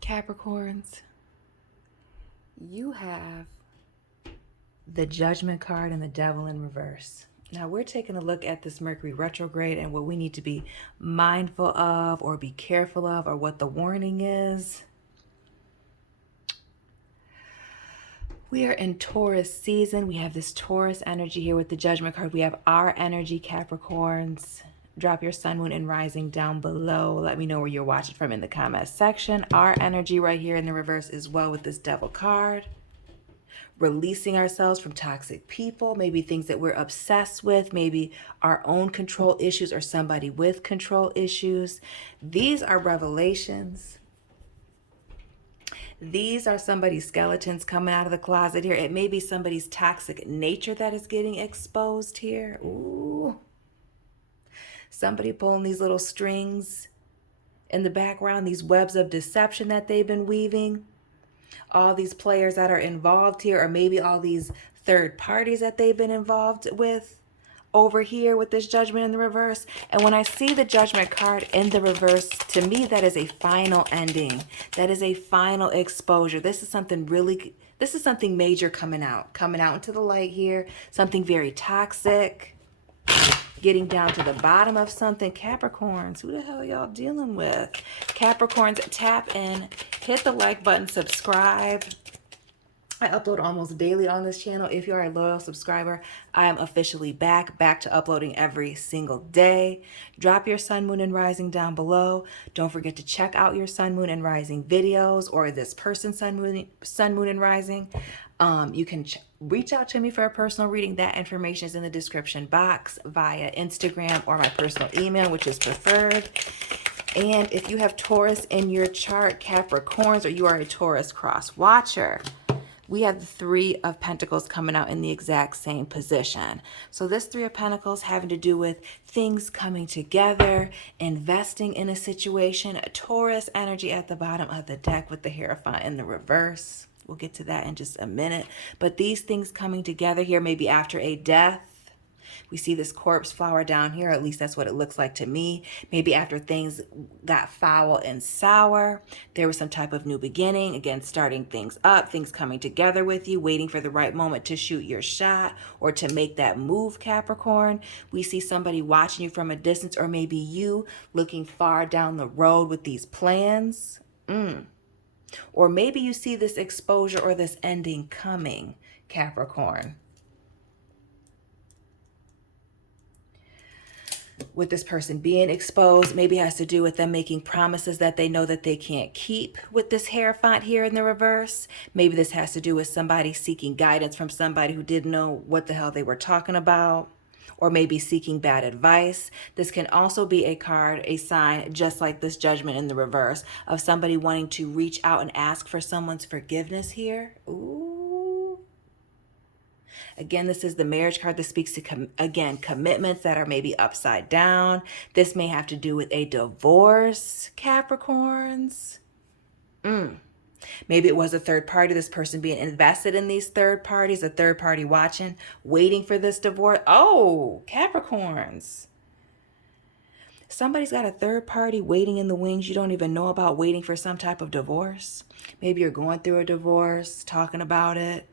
Capricorns, you have the Judgment card and the Devil in reverse. Now we're taking a look at this Mercury retrograde and what we need to be mindful of or be careful of, or what the warning is. We are in Taurus season. We have this Taurus energy here with the Judgment card. We have our energy, Capricorns. Drop your sun, moon, and rising down below. Let me know where you're watching from in the comments section. Our energy right here in the reverse as well with this Devil card. Releasing ourselves from toxic people, maybe things that we're obsessed with, maybe our own control issues or somebody with control issues. These are revelations. These are somebody's skeletons coming out of the closet here. It may be somebody's toxic nature that is getting exposed here. Ooh. Somebody pulling these little strings in the background, these webs of deception that they've been weaving. All these players that are involved here, or maybe all these third parties that they've been involved with over here with this Judgment in the reverse. And when I see the Judgment card in the reverse, to me, that is a final ending. That is a final exposure. This is something major coming out into the light here. Something very toxic. Getting down to the bottom of something. Capricorns, who the hell y'all dealing with? Capricorns, tap in, hit the like button, subscribe. I upload almost daily on this channel. If you are a loyal subscriber, I am officially back to uploading every single day. Drop your sun, moon, and rising down below. Don't forget to check out your sun, moon, and rising videos, or this person's sun, moon, and rising. You can reach out to me for a personal reading. That information is in the description box via Instagram or my personal email, which is preferred. And if you have Taurus in your chart, Capricorns, or you are a Taurus cross watcher, we have the Three of Pentacles coming out in the exact same position. So this Three of Pentacles having to do with things coming together, investing in a situation, a Taurus energy at the bottom of the deck with the Hierophant in the reverse. We'll get to that in just a minute. But these things coming together here, maybe after a death. We see this corpse flower down here. At least that's what it looks like to me. Maybe after things got foul and sour, there was some type of new beginning. Again, starting things up, things coming together with you, waiting for the right moment to shoot your shot or to make that move, Capricorn. We see somebody watching you from a distance, or maybe you looking far down the road with these plans. Or maybe you see this exposure or this ending coming, Capricorn. With this person being exposed, maybe it has to do with them making promises that they know that they can't keep with this Hierophant here in the reverse. Maybe this has to do with somebody seeking guidance from somebody who didn't know what the hell they were talking about, or maybe seeking bad advice. This can also be a card, a sign, just like this Judgment in the reverse, of somebody wanting to reach out and ask for someone's forgiveness here. Ooh. Again, this is the Marriage card that speaks to, commitments that are maybe upside down. This may have to do with a divorce, Capricorns. Maybe it was a third party, this person being invested in these third parties, a third party watching, waiting for this divorce. Oh, Capricorns. Somebody's got a third party waiting in the wings you don't even know about, waiting for some type of divorce. Maybe you're going through a divorce, talking about it.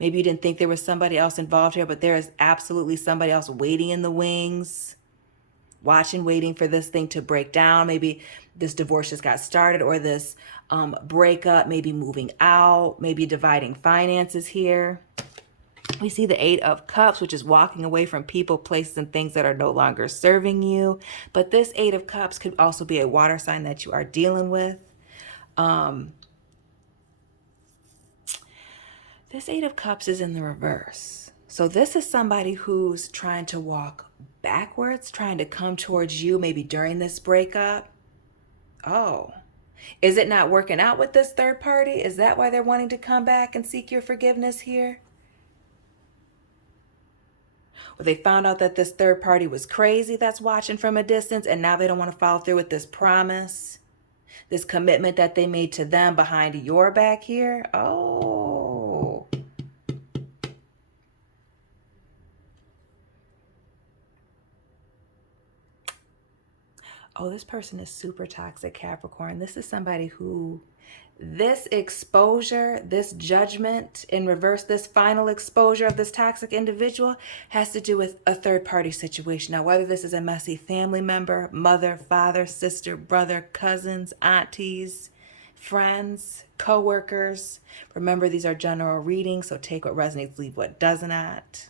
Maybe you didn't think there was somebody else involved here, but there is absolutely somebody else waiting in the wings, watching, waiting for this thing to break down. Maybe this divorce just got started, or this breakup, maybe moving out, maybe dividing finances here. We see the Eight of Cups, which is walking away from people, places, and things that are no longer serving you. But this Eight of Cups could also be a water sign that you are dealing with. This Eight of Cups is in the reverse. So this is somebody who's trying to walk backwards, trying to come towards you maybe during this breakup. Oh, is it not working out with this third party? Is that why they're wanting to come back and seek your forgiveness here? Or they found out that this third party was crazy that's watching from a distance, and now they don't want to follow through with this promise, this commitment that they made to them behind your back here. Oh. Oh, this person is super toxic, Capricorn. This is somebody who, this exposure, this judgment in reverse, this final exposure of this toxic individual has to do with a third party situation. Now, whether this is a messy family member, mother, father, sister, brother, cousins, aunties, friends, co-workers. Remember, these are general readings, so take what resonates, leave what does not.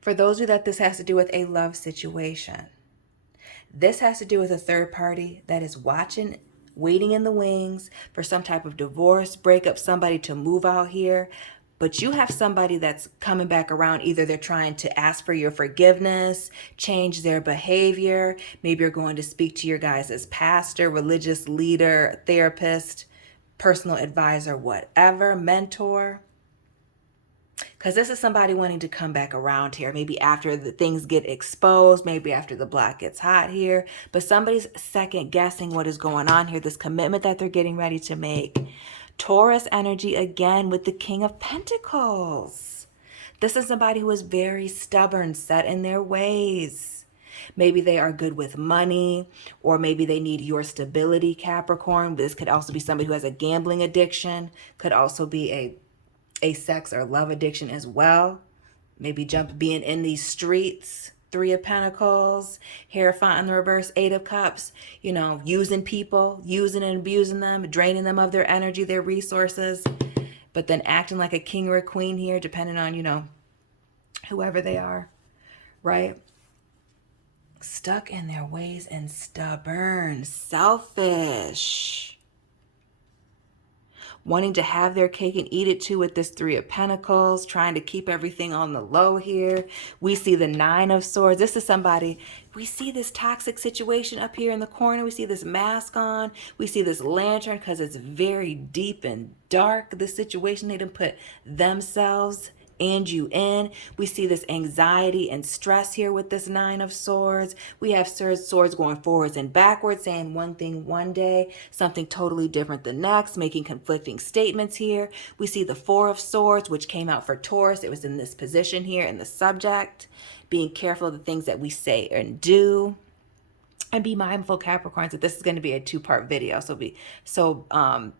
For those of you that this has to do with a love situation, this has to do with a third party that is watching, waiting in the wings for some type of divorce, breakup, somebody to move out here. But you have somebody that's coming back around. Either they're trying to ask for your forgiveness, change their behavior. Maybe you're going to speak to your guys as pastor, religious leader, therapist, personal advisor, whatever, mentor. Because this is somebody wanting to come back around here. Maybe after the things get exposed, maybe after the block gets hot here. But somebody's second guessing what is going on here, this commitment that they're getting ready to make. Taurus energy again with the King of Pentacles. This is somebody who is very stubborn, set in their ways. Maybe they are good with money, or maybe they need your stability, Capricorn. This could also be somebody who has a gambling addiction, could also be a sex or love addiction as well. Maybe being in these streets, Three of Pentacles, Hierophant in the reverse, Eight of Cups, you know, using people, using and abusing them, draining them of their energy, their resources, but then acting like a king or a queen here, depending on, you know, whoever they are, right? Stuck in their ways and stubborn, selfish. Wanting to have their cake and eat it too with this Three of Pentacles, trying to keep everything on the low here. We see the Nine of Swords. This is somebody, we see this toxic situation up here in the corner. We see this mask on. We see this lantern because it's very deep and dark. The situation, they didn't put themselves and you in. We see this anxiety and stress here with this Nine of Swords. We have swords going forwards and backwards, saying one thing one day, something totally different the next, making conflicting statements here. We see the Four of Swords, which came out for Taurus. It was in this position here in the subject, being careful of the things that we say and do. And be mindful, Capricorns, that this is going to be a two-part video. So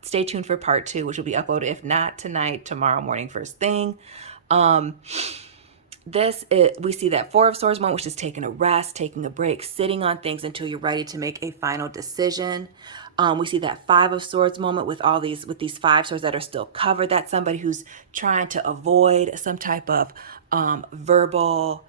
stay tuned for part 2, which will be uploaded, if not tonight, tomorrow morning, first thing. We see that Four of Swords moment, which is taking a rest, taking a break, sitting on things until you're ready to make a final decision. We see that Five of Swords moment with these five swords that are still covered. That's somebody who's trying to avoid some type of verbal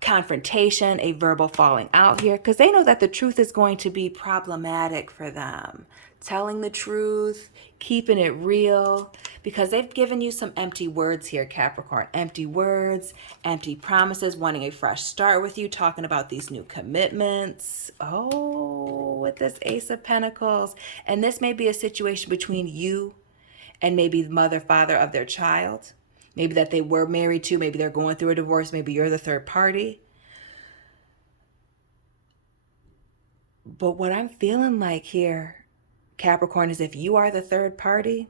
confrontation, a verbal falling out here, because they know that the truth is going to be problematic for them. Telling the truth, keeping it real, because they've given you some empty words here, Capricorn. Empty words, empty promises, wanting a fresh start with you, talking about these new commitments. Oh, with this Ace of Pentacles. And this may be a situation between you and maybe the mother, father of their child. Maybe that they were married to, maybe they're going through a divorce, maybe you're the third party. But what I'm feeling like here, Capricorn, is if you are the third party,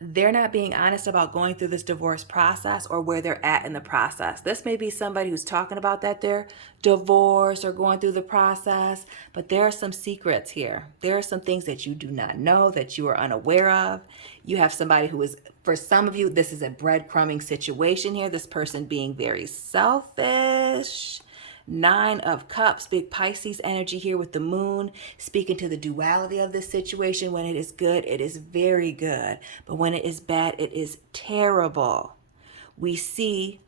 they're not being honest about going through this divorce process or where they're at in the process. This may be somebody who's talking about that they're divorced or going through the process, but there are some secrets here. There are some things that you do not know, that you are unaware of. You have somebody who is, for some of you, this is a breadcrumbing situation here. This person being very selfish. Nine of Cups, big Pisces energy here with the moon, speaking to the duality of this situation. When it is good, it is very good. But when it is bad, it is terrible. We see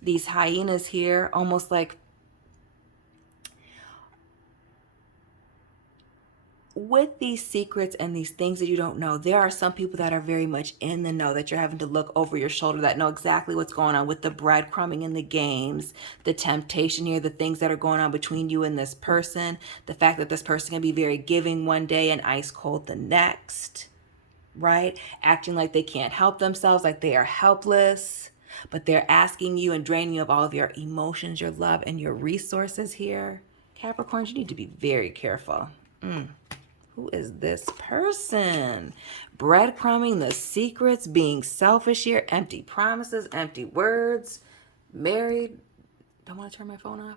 these hyenas here, almost like with these secrets and these things that you don't know, there are some people that are very much in the know, that you're having to look over your shoulder, that know exactly what's going on with the breadcrumbing in the games, the temptation here, the things that are going on between you and this person, the fact that this person can be very giving one day and ice cold the next, right? Acting like they can't help themselves, like they are helpless, but they're asking you and draining you of all of your emotions, your love, and your resources here. Capricorns, you need to be very careful. Who is this person? Breadcrumbing the secrets, being selfish here, empty promises, empty words, married, Don't want to turn my phone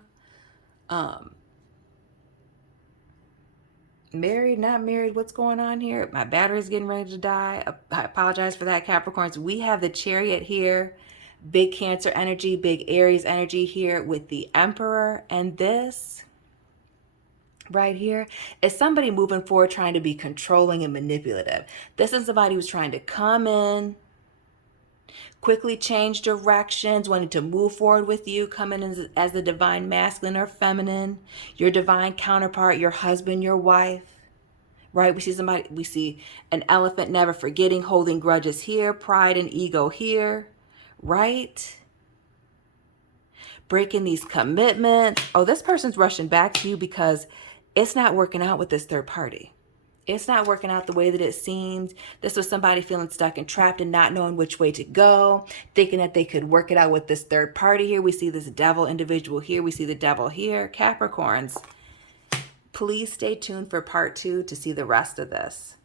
off. Married, not married, what's going on here? My battery's getting ready to die. I apologize for that, Capricorns. We have the Chariot here. Big Cancer energy, big Aries energy here with the Emperor. And this right here is somebody moving forward trying to be controlling and manipulative. This is somebody who's trying to come in, quickly change directions, wanting to move forward with you, come in as the divine masculine or feminine, your divine counterpart, your husband, your wife. Right? We see an elephant never forgetting, holding grudges here, pride and ego here, right? Breaking these commitments. Oh, this person's rushing back to you because it's not working out with this third party. It's not working out the way that it seemed. This was somebody feeling stuck and trapped and not knowing which way to go, thinking that they could work it out with this third party here. We see this devil individual here. We see the devil here. Capricorns, please stay tuned for part 2 to see the rest of this.